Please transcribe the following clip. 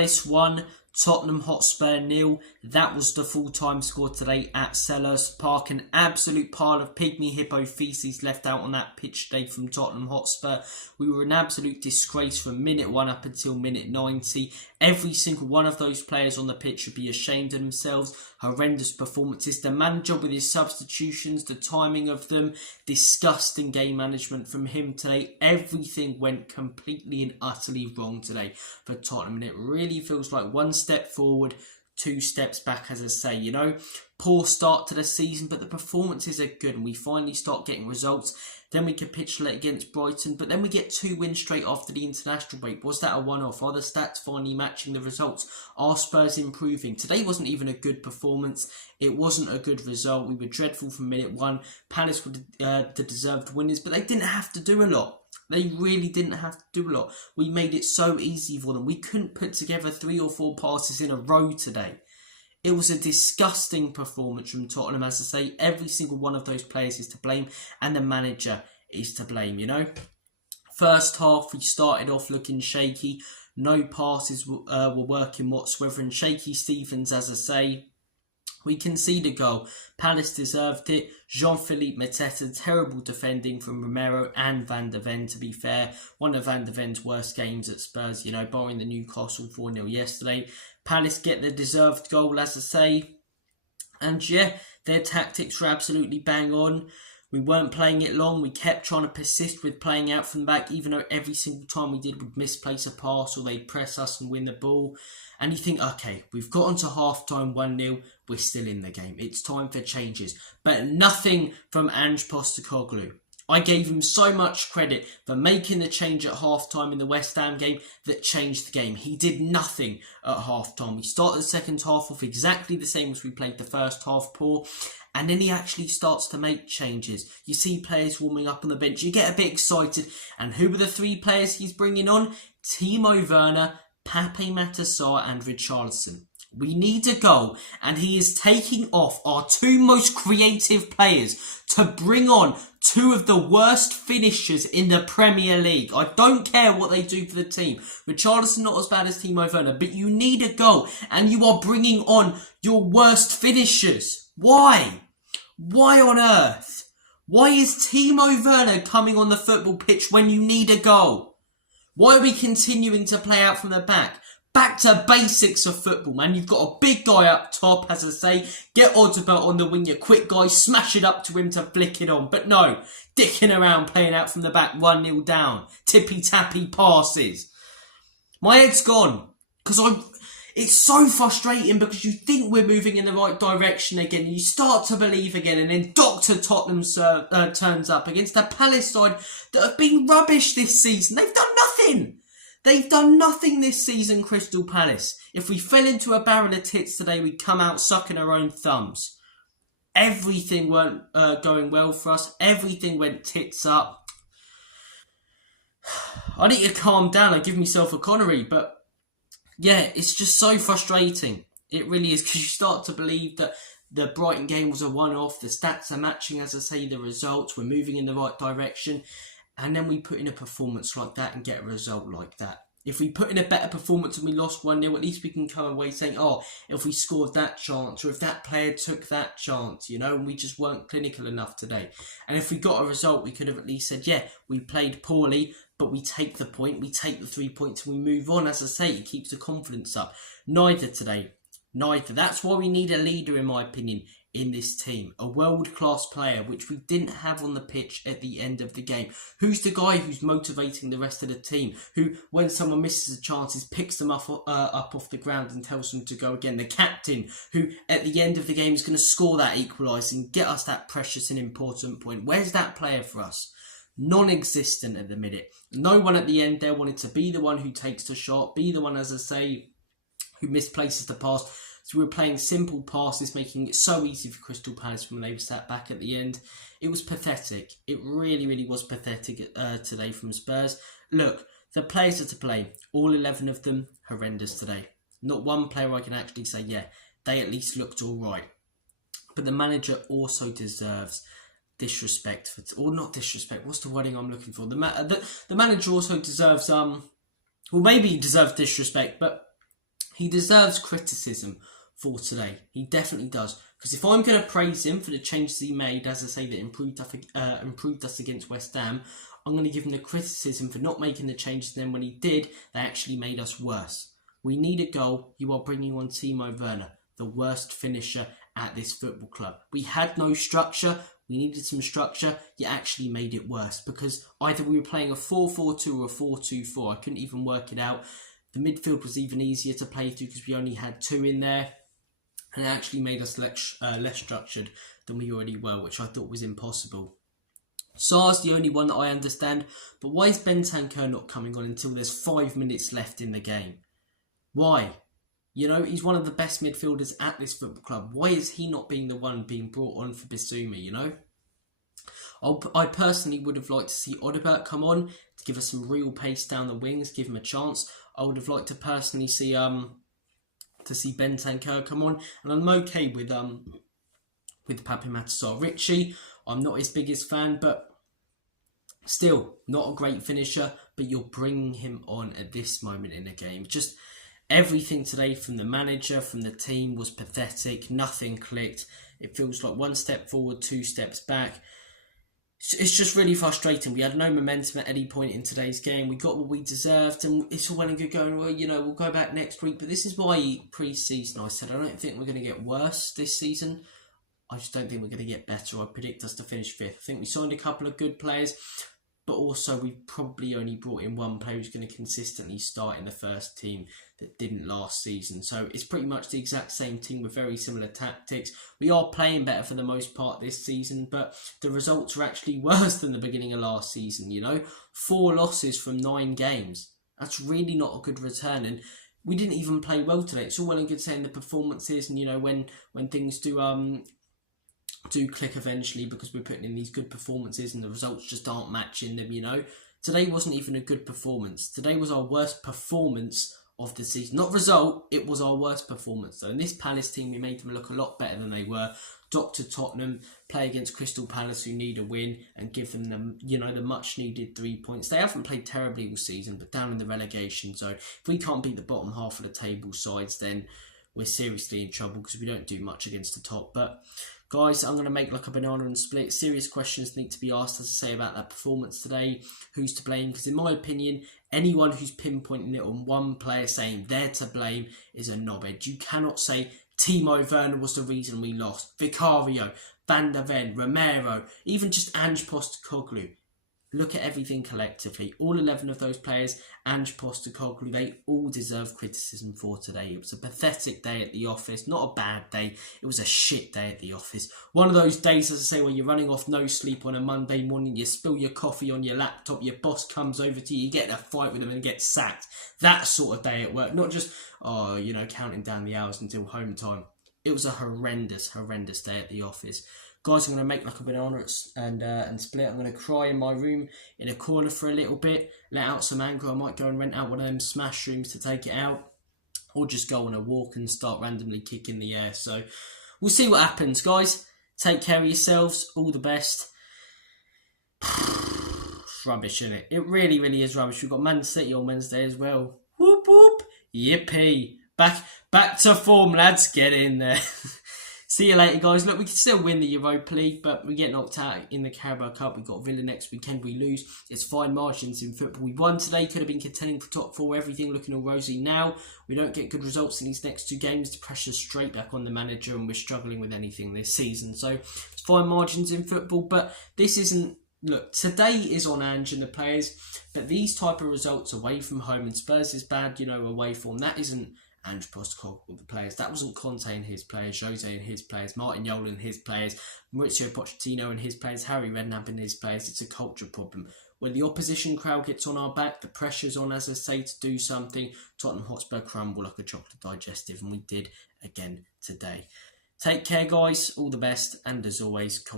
Palace 1, Tottenham Hotspur 0. That was the full-time score today at Selhurst Park. An absolute pile of pygmy hippo feces left out on that pitch today from Tottenham Hotspur. We were an absolute disgrace from minute 1 up until minute 90. Every single one of those players on the pitch should be ashamed of themselves. Horrendous performances. The manager with his substitutions, the timing of them, disgusting game management from him today. Everything went completely and utterly wrong today for Tottenham, and it really feels like one step forward, 2 steps back, as I say, you know. Poor start to the season, but the performances are good and we finally start getting results. Then we capitulate against Brighton, but then we get 2 wins straight after the international break. Was that a one-off? Are the stats finally matching the results? Are Spurs improving? Today wasn't even a good performance. It wasn't a good result. We were dreadful from minute 1. Palace were the deserved winners, but they didn't have to do a lot. They really didn't have to do a lot. We made it so easy for them. We couldn't put together 3 or 4 passes in a row today. It was a disgusting performance from Tottenham. As I say, every single one of those players is to blame, and the manager is to blame, you know. First half, we started off looking shaky. No passes were working whatsoever, and shaky Stephens, as I say. We conceded a goal. Palace deserved it. Jean-Philippe Mateta, terrible defending from Romero and Van der Ven, to be fair. One of Van der Ven's worst games at Spurs, you know, barring the Newcastle 4-0 yesterday. Palace get the deserved goal, as I say. And yeah, their tactics were absolutely bang on. We weren't playing it long. We kept trying to persist with playing out from the back, even though every single time we did, we'd misplace a pass or they'd press us and win the ball. And you think, okay, we've gotten to half-time 1-0. We're still in the game. It's time for changes. But nothing from Ange Postecoglou. I gave him so much credit for making the change at half-time in the West Ham game that changed the game. He did nothing at half-time. We started the second half off exactly the same as we played the first half, poor. And then he actually starts to make changes. You see players warming up on the bench. You get a bit excited. And who are the 3 players he's bringing on? Timo Werner, Pape Matar and Richarlison. We need a goal, and he is taking off our 2 most creative players to bring on 2 of the worst finishers in the Premier League. I don't care what they do for the team. Richarlison not as bad as Timo Werner, but you need a goal, and you are bringing on your worst finishers. Why? Why on earth? Why is Timo Werner coming on the football pitch when you need a goal? Why are we continuing to play out from the back? Back to basics of football, man. You've got a big guy up top, as I say. Get Odegaard on the wing, you quick guy. Smash it up to him to flick it on. But no, dicking around, playing out from the back, 1-0 down. Tippy-tappy passes. My head's gone. It's so frustrating because you think we're moving in the right direction again. And you start to believe again. And then Dr. Tottenham turns up against the Palace side that have been rubbish this season. They've done nothing. They've done nothing this season, Crystal Palace. If we fell into a barrel of tits today, we'd come out sucking our own thumbs. Everything weren't going well for us. Everything went tits up. I need to calm down. I give myself a Connery, but yeah, it's just so frustrating. It really is, because you start to believe that the Brighton game was a one-off. The stats are matching, as I say, the results. We're moving in the right direction. And then we put in a performance like that and get a result like that. If we put in a better performance and we lost 1-0, at least we can come away saying, oh, if we scored that chance, or if that player took that chance, you know, and we just weren't clinical enough today. And if we got a result, we could have at least said, yeah, we played poorly, but we take the point, we take the 3 points and we move on. As I say, it keeps the confidence up. Neither today. Neither. That's why we need a leader, in my opinion, in this team. A world-class player, which we didn't have on the pitch at the end of the game. Who's the guy who's motivating the rest of the team? Who, when someone misses a chance, picks them up off the ground and tells them to go again. The captain, who at the end of the game is going to score that equaliser and get us that precious and important point. Where's that player for us? Non-existent at the minute. No one at the end there wanted to be the one who takes the shot, be the one, as I say, who misplaces the pass. So we were playing simple passes, making it so easy for Crystal Palace when they were sat back at the end. It was pathetic. It really, really was pathetic today from Spurs. Look, the players are to blame. All 11 of them, horrendous today. Not one player I can actually say, yeah, they at least looked all right. But the manager also deserves disrespect, or not disrespect, what's the wording I'm looking for? The manager also deserves, well, maybe he deserves disrespect, but He deserves criticism for today. He definitely does. Because if I'm going to praise him for the changes he made, as I say, that improved us against West Ham, I'm going to give him the criticism for not making the changes. Then when he did, they actually made us worse. We need a goal. You are bringing on Timo Werner, the worst finisher at this football club. We had no structure. We needed some structure. You actually made it worse because either we were playing a 4-4-2 or a 4-2-4. I couldn't even work it out. The midfield was even easier to play through because we only had two in there. And it actually made us less structured than we already were, which I thought was impossible. Sarr's the only one that I understand, but why is Bentancur not coming on until there's 5 minutes left in the game? Why? You know, he's one of the best midfielders at this football club. Why is he not being the one being brought on for Bissouma, you know? I personally would have liked to see Odobert come on to give us some real pace down the wings, give him a chance. I would have liked to personally see Bentancur come on, and I'm okay with Pape Matar Richie. I'm not his biggest fan, but still not a great finisher. But you're bringing him on at this moment in the game. Just everything today from the manager, from the team was pathetic. Nothing clicked. It feels like one step forward, 2 steps back. It's just really frustrating. We had no momentum at any point in today's game. We got what we deserved, and it's all well and good going, well, you know, we'll go back next week. But this is why pre-season I said I don't think we're going to get worse this season. I just don't think we're going to get better. I predict us to finish 5th. I think we signed a couple of good players, but also we've probably only brought in one player who's going to consistently start in the first team that didn't last season. So it's pretty much the exact same team with very similar tactics. We are playing better for the most part this season, but the results are actually worse than the beginning of last season, you know. 4 losses from 9 games. That's really not a good return, and we didn't even play well today. It's all well and good saying the performances and, you know, when things do click eventually because we're putting in these good performances and the results just aren't matching them, you know. Today wasn't even a good performance. Today was our worst performance of the season. Not result, it was our worst performance. So in this Palace team, we made them look a lot better than they were. Dr. Tottenham, play against Crystal Palace who need a win and give them the much needed 3 points. They haven't played terribly all season, but down in the relegation zone. If we can't beat the bottom half of the table sides, then we're seriously in trouble because we don't do much against the top. But guys, I'm going to make like a banana and split. Serious questions need to be asked, as I say, about that performance today. Who's to blame? Because in my opinion, anyone who's pinpointing it on one player saying they're to blame is a knobhead. You cannot say Timo Werner was the reason we lost. Vicario, Van der Ven, Romero, even just Ange Postecoglou. Look at everything collectively. All 11 of those players, Ange Postecoglou, they all deserve criticism for today. It was a pathetic day at the office. Not a bad day. It was a shit day at the office. One of those days, as I say, where you're running off no sleep on a Monday morning, you spill your coffee on your laptop, your boss comes over to you, you get in a fight with them and get sacked. That sort of day at work. Not just, counting down the hours until home time. It was a horrendous day at the office. Guys, I'm going to make like a banana and split. I'm going to cry in my room in a corner for a little bit, let out some anger. I might go and rent out one of them smash rooms to take it out, or just go on a walk and start randomly kicking the air. So we'll see what happens, guys. Take care of yourselves. All the best. It's rubbish, isn't it? It really, really is rubbish. We've got Man City on Wednesday as well. Whoop, whoop. Yippee. Back to form, lads. Get in there. See you later, guys. Look, we can still win the Europa League, but we get knocked out in the Carabao Cup. We've got Villa next weekend. We lose. It's fine margins in football. We won today. Could have been contending for top 4. Everything looking all rosy now. We don't get good results in these next 2 games. The pressure's straight back on the manager, and we're struggling with anything this season. So it's fine margins in football, but this isn't... Look, today is on Ange and the players, but these type of results away from home, and Spurs is bad, away form, that isn't Ange Postecoglou with the players. That wasn't Conte and his players, Jose and his players, Martin Jol and his players, Mauricio Pochettino and his players, Harry Redknapp and his players. It's a culture problem. When the opposition crowd gets on our back, the pressure's on, as I say, to do something. Tottenham Hotspur crumble like a chocolate digestive, and we did again today. Take care, guys. All the best, and as always,